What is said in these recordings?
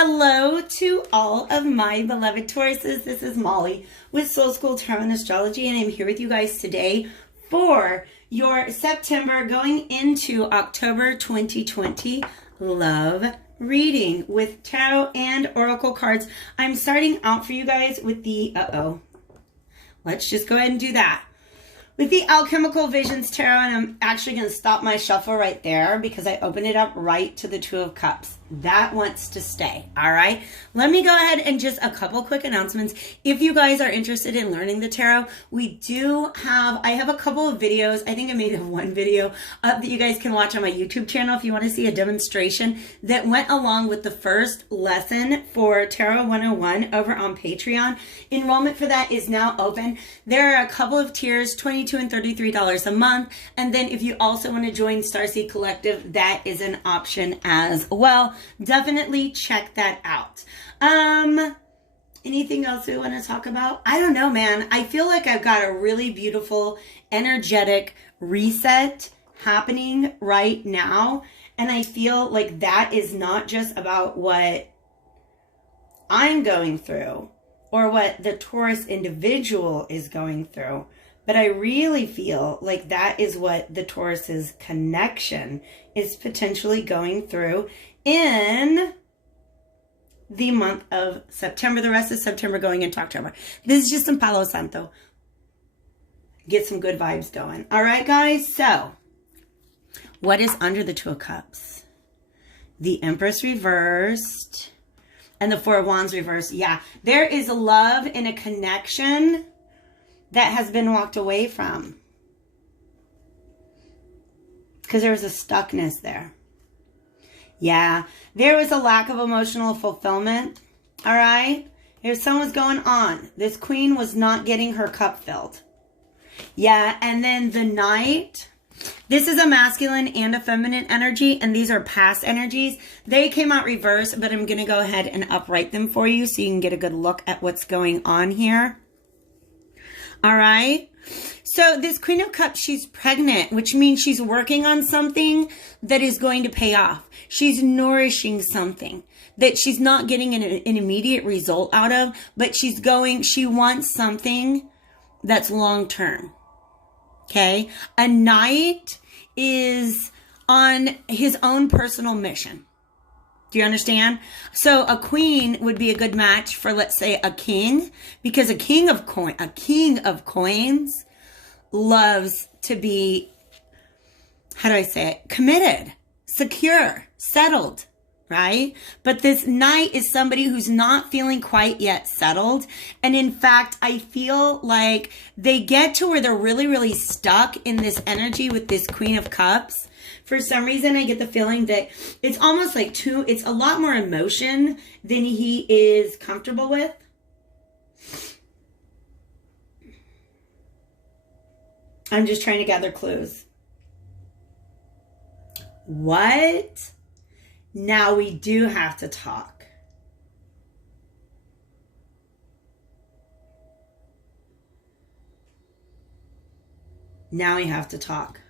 Hello to all of my beloved Tauruses. This is Molly with Soul School Tarot and Astrology, and I'm here with you guys today for your September going into October 2020 love reading with tarot and oracle cards. I'm starting out for you guys with the, let's just go ahead and do that. With the Alchemical Visions Tarot, and I'm actually going to stop my shuffle right there because I opened it up right to the Two of Cups. That wants to stay, all right? Let me go ahead and just a couple quick announcements. If you guys are interested in learning the tarot, I have a couple of videos. I think I made one video that you guys can watch on my YouTube channel if you want to see a demonstration that went along with the first lesson for Tarot 101 over on Patreon. Enrollment for that is now open. There are a couple of tiers, $22 and $33 a month. And then if you also want to join Starseed Collective, that is an option as well. Definitely check that out. Anything else we want to talk about? I don't know, man. I feel like I've got a really beautiful, energetic reset happening right now. And I feel like that is not just about what I'm going through or what the Taurus individual is going through, but I really feel like that is what the Taurus's connection is potentially going through in the month of September, the rest of September going into October. This is just some Palo Santo. Get some good vibes going. All right, guys. So what is under the Two of Cups? The Empress reversed and the Four of Wands reversed. Yeah, there is a love and a connection that has been walked away from because there was a stuckness there. Yeah, there was a lack of emotional fulfillment. All right, here's something was going on. This queen was not getting her cup filled. Yeah, and then the Knight. This is a masculine and a feminine energy, and these are past energies. They came out reversed, but I'm going to go ahead and upright them for you so you can get a good look at what's going on here. All right. So this Queen of Cups, she's pregnant, which means she's working on something that is going to pay off. She's nourishing something that she's not getting an immediate result out of, but she wants something that's long-term. Okay. A Knight is on his own personal mission. Do you understand? So a queen would be a good match for, let's say, a king, because a king of coins loves to be, how do I say it? Committed, secure, settled, right? But this Knight is somebody who's not feeling quite yet settled. And in fact, I feel like they get to where they're really, really stuck in this energy with this Queen of Cups. For some reason, I get the feeling that it's almost like it's a lot more emotion than he is comfortable with. I'm just trying to gather clues. What? Now we do have to talk. Now we have to talk.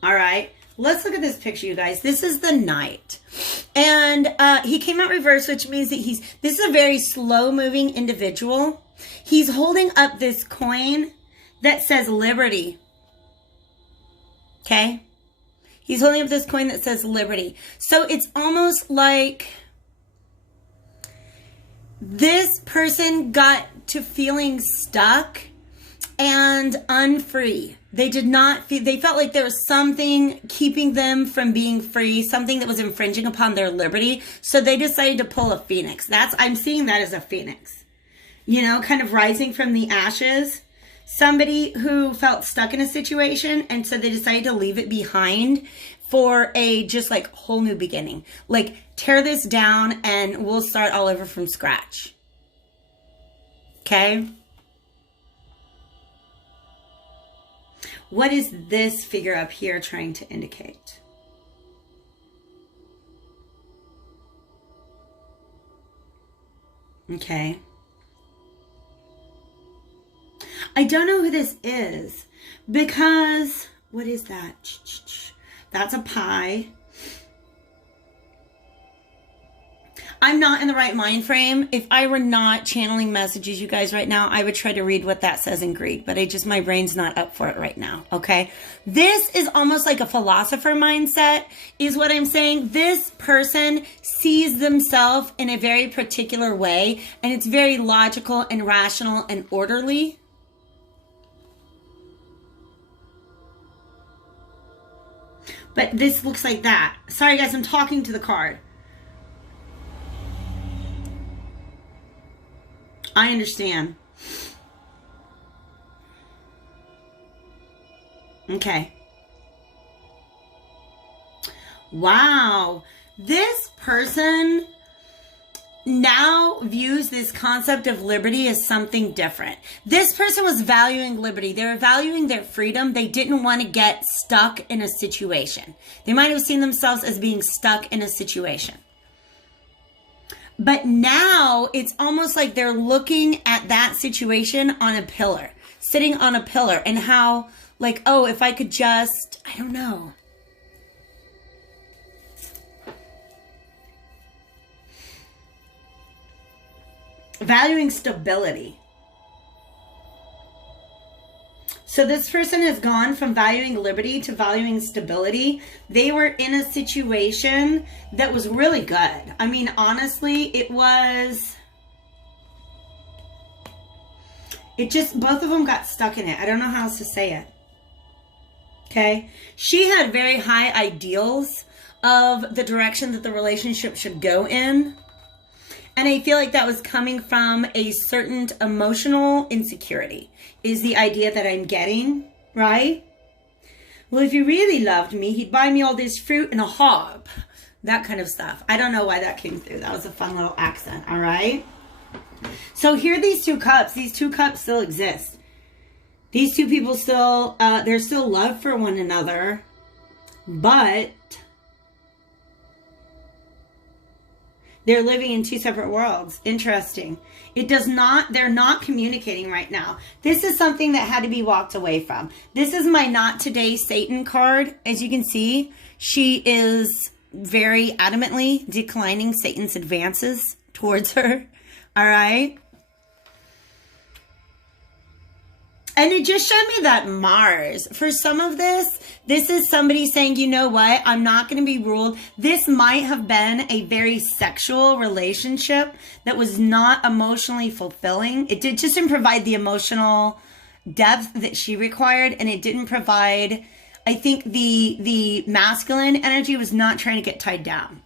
All right, let's look at this picture, you guys. This is the Knight. And he came out reversed, which means that this is a very slow-moving individual. He's holding up this coin that says liberty. Okay? He's holding up this coin that says liberty. So it's almost like this person got to feeling stuck and unfree. They felt like there was something keeping them from being free, something that was infringing upon their liberty. So they decided to pull a phoenix. I'm seeing that as a phoenix, you know, kind of rising from the ashes. Somebody who felt stuck in a situation, and so they decided to leave it behind for a just like whole new beginning. Like, tear this down and we'll start all over from scratch. Okay? What is this figure up here trying to indicate? Okay. I don't know who this is because, what is that? That's a pie. I'm not in the right mind frame. If I were not channeling messages, you guys, right now, I would try to read what that says in Greek, but my brain's not up for it right now, okay? This is almost like a philosopher mindset, is what I'm saying. This person sees themselves in a very particular way, and it's very logical and rational and orderly. But this looks like that. Sorry, guys, I'm talking to the card. I understand. Okay. Wow. This person now views this concept of liberty as something different. This person was valuing liberty. They were valuing their freedom. They didn't want to get stuck in a situation. They might have seen themselves as being stuck in a situation. But now it's almost like they're looking at that situation on a pillar, sitting on a pillar, and how, like, oh, if I could just, I don't know. Valuing stability. So this person has gone from valuing liberty to valuing stability. They were in a situation that was really good. I mean, honestly, both of them got stuck in it. I don't know how else to say it. Okay. She had very high ideals of the direction that the relationship should go in. And I feel like that was coming from a certain emotional insecurity, is the idea that I'm getting, right? Well, if he really loved me, he'd buy me all this fruit and a hob. That kind of stuff. I don't know why that came through. That was a fun little accent, all right? So here are these two cups. These two cups still exist. These two people still, there's still love for one another, but they're living in two separate worlds. Interesting. They're not communicating right now. This is something that had to be walked away from. This is my Not Today Satan card. As you can see, she is very adamantly declining Satan's advances towards her. All right. And it just showed me that Mars, for some of this is somebody saying, you know what, I'm not going to be ruled. This might have been a very sexual relationship that was not emotionally fulfilling. It just didn't provide the emotional depth that she required. And it didn't provide, I think the masculine energy was not trying to get tied down.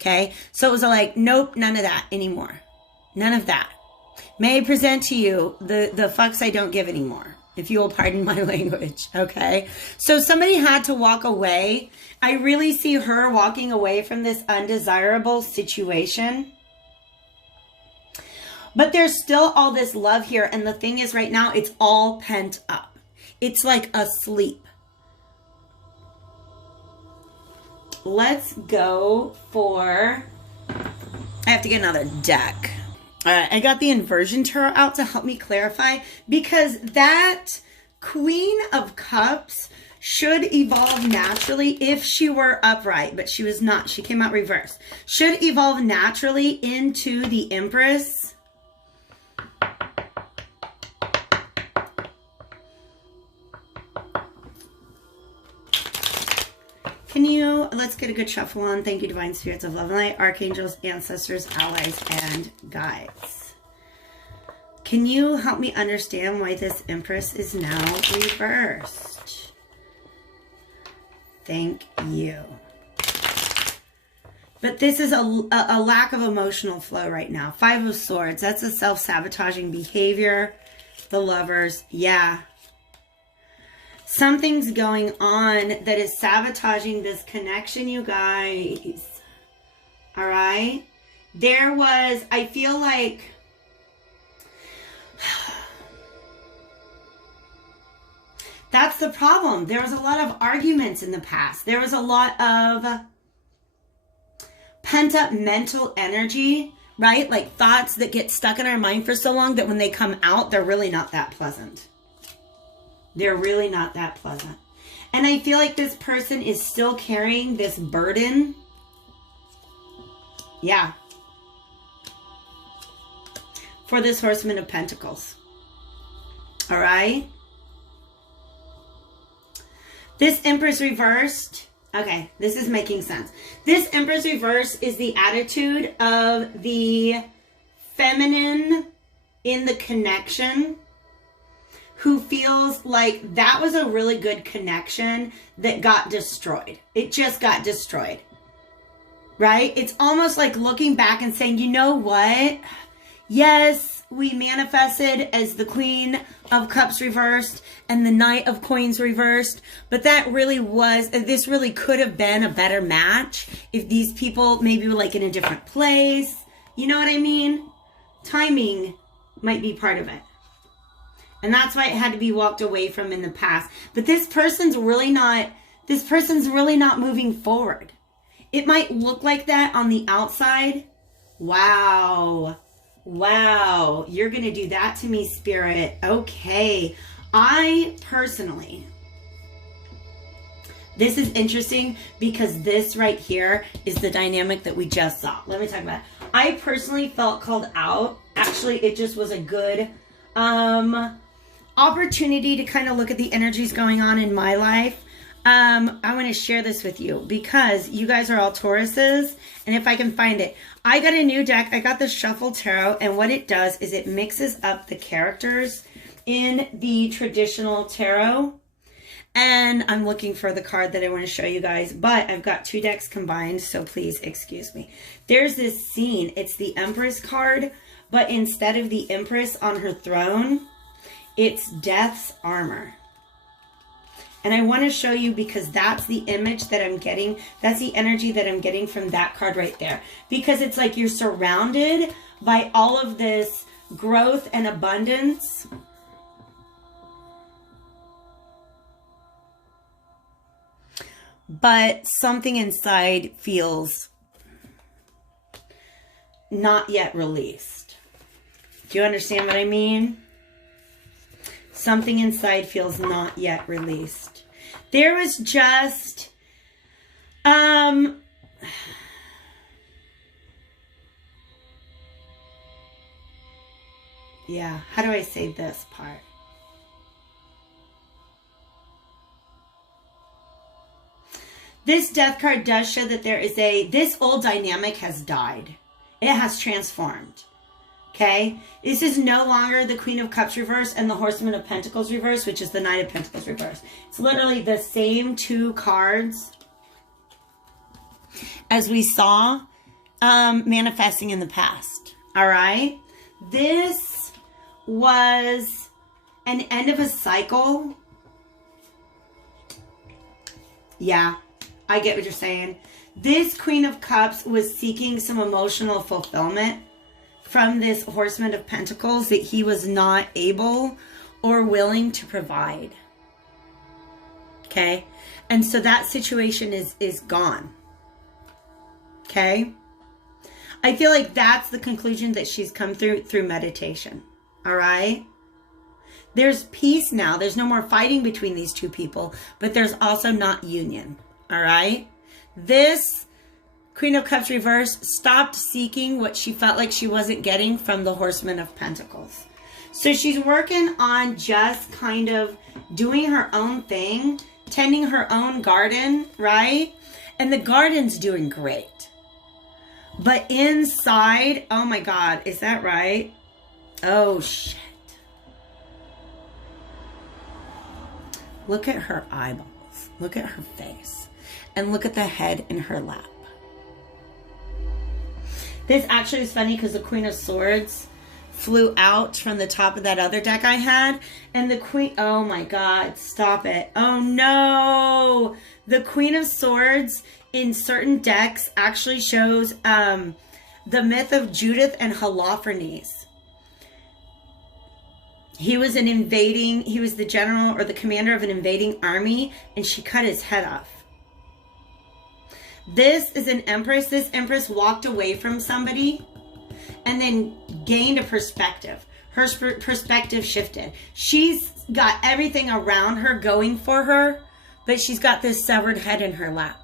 Okay. So it was like, nope, none of that anymore. None of that. May I present to you the fucks I don't give anymore, if you will pardon my language, okay? So somebody had to walk away. I really see her walking away from this undesirable situation. But there's still all this love here. And the thing is right now, it's all pent up. It's like asleep. Let's go for, I have to get another deck. All right, I got the inversion tarot out to help me clarify, because that Queen of Cups should evolve naturally if she were upright, but she was not. She came out reversed. Should evolve naturally into the Empress. Let's get a good shuffle on. Thank you, Divine Spirits of Love and Light, Archangels, Ancestors, Allies, and Guides. Can you help me understand why this Empress is now reversed? Thank you. But this is a lack of emotional flow right now. Five of Swords. That's a self-sabotaging behavior. The Lovers. Yeah. Something's going on that is sabotaging this connection, you guys. All right? There was, I feel like, that's the problem. There was a lot of arguments in the past. There was a lot of pent-up mental energy, right? Like thoughts that get stuck in our mind for so long that when they come out, they're really not that pleasant. They're really not that pleasant. And I feel like this person is still carrying this burden. Yeah. for this Horseman of Pentacles. All right. This Empress reversed. Okay, this is making sense. This Empress reverse is the attitude of the feminine in the connection who feels like that was a really good connection that got destroyed. It just got destroyed. Right? It's almost like looking back and saying, you know what? Yes, we manifested as the Queen of Cups reversed and the Knight of Coins reversed, but that really was, this really could have been a better match if these people maybe were like in a different place. You know what I mean? Timing might be part of it. And that's why it had to be walked away from in the past. But this person's really not moving forward. It might look like that on the outside. Wow. Wow. You're going to do that to me, Spirit. Okay. I personally, this is interesting because this right here is the dynamic that we just saw. Let me talk about it. I personally felt called out. Actually, it just was a good opportunity to kind of look at the energies going on in my life. I want to share this with you because you guys are all Tauruses, and if I can find it, I got a new deck. I got the Shuffle Tarot, and what it does is it mixes up the characters in the traditional tarot, and I'm looking for the card that I want to show you guys, but I've got two decks combined, so please excuse me. There's this scene. It's the Empress card, but instead of the Empress on her throne, it's Death's armor. And I want to show you because that's the image that I'm getting. That's the energy that I'm getting from that card right there. Because it's like you're surrounded by all of this growth and abundance. But something inside feels not yet released. Do you understand what I mean? Something inside feels not yet released. There was just, yeah, how do I say this part? This death card does show that there is this old dynamic has died. It has transformed. Okay, this is no longer the Queen of Cups reverse and the Horseman of Pentacles reverse, which is the Knight of Pentacles reverse. It's literally the same two cards as we saw manifesting in the past. All right, this was an end of a cycle. Yeah, I get what you're saying. This Queen of Cups was seeking some emotional fulfillment from this Horseman of Pentacles that he was not able or willing to provide. Okay? And so that situation is gone. Okay? I feel like that's the conclusion that she's come through meditation. All right? There's peace now. There's no more fighting between these two people, but there's also not union. All right? This Queen of Cups reverse stopped seeking what she felt like she wasn't getting from the Horseman of Pentacles. So she's working on just kind of doing her own thing, tending her own garden, right? And the garden's doing great. But inside, oh my God, is that right? Oh shit. Look at her eyeballs. Look at her face. And look at the head in her lap. This actually is funny because the Queen of Swords flew out from the top of that other deck I had. And the Queen, oh my God, stop it. Oh no. The Queen of Swords in certain decks actually shows the myth of Judith and Holofernes. He was the general or the commander of an invading army, and she cut his head off. This is an Empress. This Empress walked away from somebody and then gained a perspective. Her perspective shifted. She's got everything around her going for her, but she's got this severed head in her lap.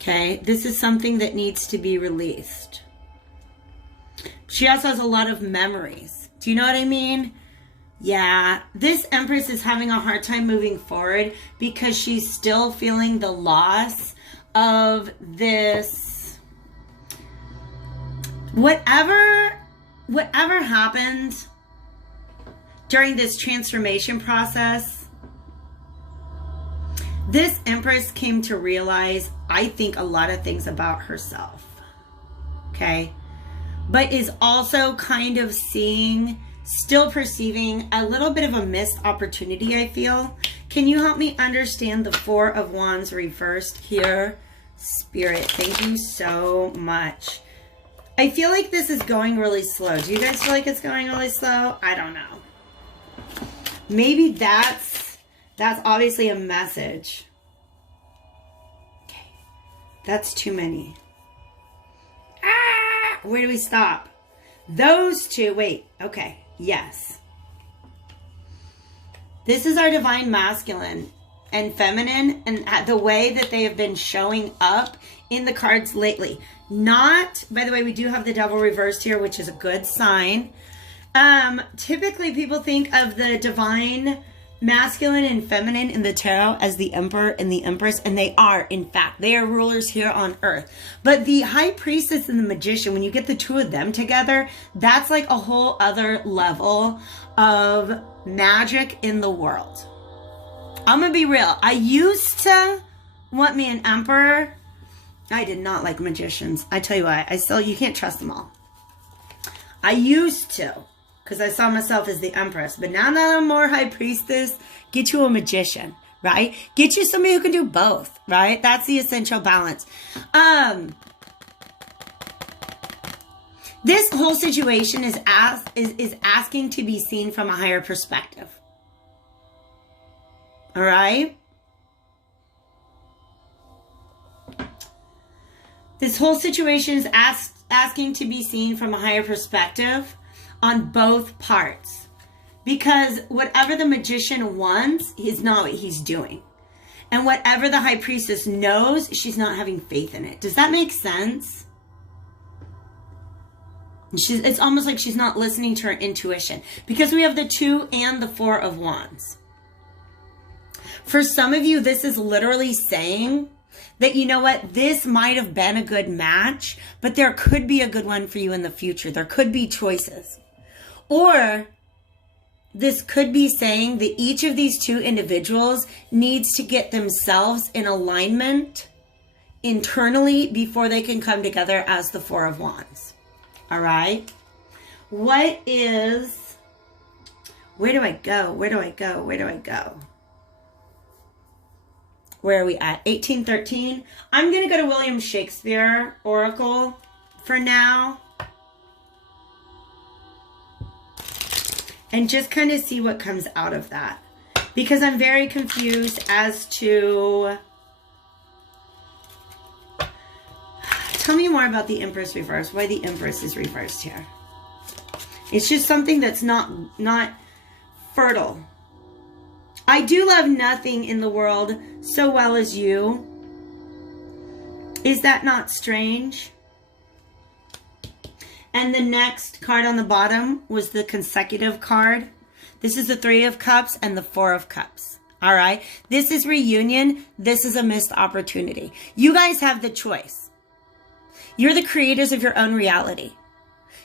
Okay, this is something that needs to be released. She also has a lot of memories. Do you know what I mean? Yeah, this Empress is having a hard time moving forward because she's still feeling the loss of this. Whatever happened during this transformation process, this Empress came to realize, I think, a lot of things about herself. Okay? But is also kind of seeing, still perceiving a little bit of a missed opportunity, I feel. Can you help me understand the Four of Wands reversed here? Spirit, thank you so much. I feel like this is going really slow. Do you guys feel like it's going really slow? I don't know. Maybe that's obviously a message. Okay. That's too many. Ah! Where do we stop? Those two. Wait. Okay. Yes. This is our divine masculine and feminine, and the way that they have been showing up in the cards lately. Not, by the way, we do have the devil reversed here, which is a good sign. Typically people think of the divine masculine and feminine in the tarot as the Emperor and the Empress, and they are, in fact, they are rulers here on earth. But the High Priestess and the Magician, when you get the two of them together, that's like a whole other level of magic in the world. I'm gonna be real. I used to want me an Emperor. I did not like magicians. I tell you what, you can't trust them all. I used to, because I saw myself as the Empress. But now that I'm more High Priestess, get you a magician, right? Get you somebody who can do both, right? That's the essential balance. This whole situation is asking to be seen from a higher perspective. All right? This whole situation is asking to be seen from a higher perspective on both parts. Because whatever the Magician wants is not what he's doing. And whatever the High Priestess knows, she's not having faith in it. Does that make sense? It's almost like she's not listening to her intuition. Because we have the Two and the Four of Wands. For some of you, this is literally saying that, you know what, this might have been a good match, but there could be a good one for you in the future. There could be choices. Or this could be saying that each of these two individuals needs to get themselves in alignment internally before they can come together as the Four of Wands. All right? Where do I go? Where do I go? Where do I go? Where are we at? 1813. I'm going to go to William Shakespeare Oracle for now. And just kind of see what comes out of that. Because I'm very confused as to... Tell me more about the Empress reverse. Why the Empress is reversed here. It's just something that's not fertile. I do love nothing in the world so well as you. Is that not strange? And the next card on the bottom was the consecutive card. This is the Three of Cups and the Four of Cups. All right. This is reunion. This is a missed opportunity. You guys have the choice. You're the creators of your own reality.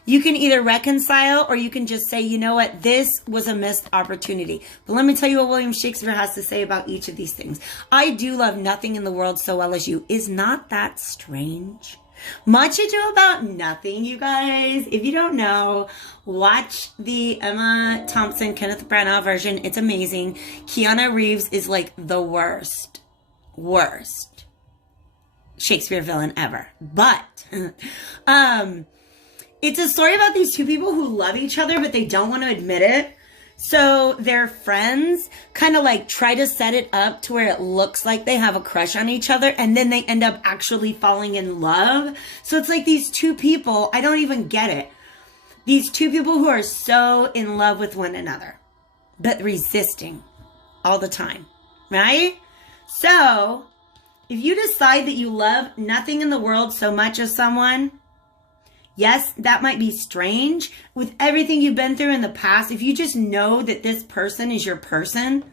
You can either reconcile or you can just say, you know what, this was a missed opportunity. But let me tell you what William Shakespeare has to say about each of these things. I do love nothing in the world so well as you. Is not that strange? Much Ado About Nothing, you guys. If you don't know, watch the Emma Thompson, Kenneth Branagh version. It's amazing. Keanu Reeves is like the worst Shakespeare villain ever. But, it's a story about these two people who love each other, but they don't want to admit it. So their friends kind of like try to set it up to where it looks like they have a crush on each other, and then they end up actually falling in love. So it's like these two people, I don't even get it. These two people who are so in love with one another, but resisting all the time, right? So If you decide that you love nothing in the world so much as someone, yes, that might be strange. With everything you've been through in the past, if you just know that this person is your person,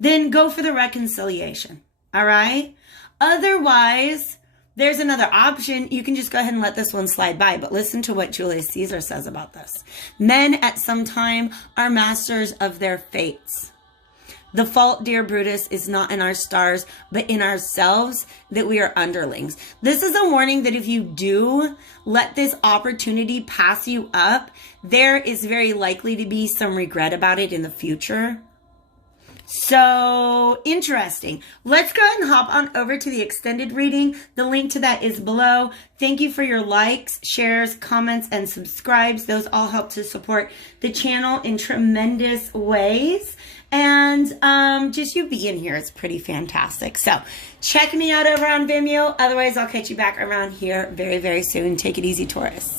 then go for the reconciliation. All right? Otherwise, there's another option. You can just go ahead and let this one slide by. But listen to what Julius Caesar says about this. Men at some time are masters of their fates. The fault, dear Brutus, is not in our stars, but in ourselves, that we are underlings. This is a warning that if you do let this opportunity pass you up, there is very likely to be some regret about it in the future. So interesting. Let's go ahead and hop on over to the extended reading. The link to that is below. Thank you for your likes, shares, comments, and subscribes. Those all help to support the channel in tremendous ways. And just you being here is pretty fantastic. So check me out over on Vimeo. Otherwise, I'll catch you back around here very, very soon. Take it easy, Taurus.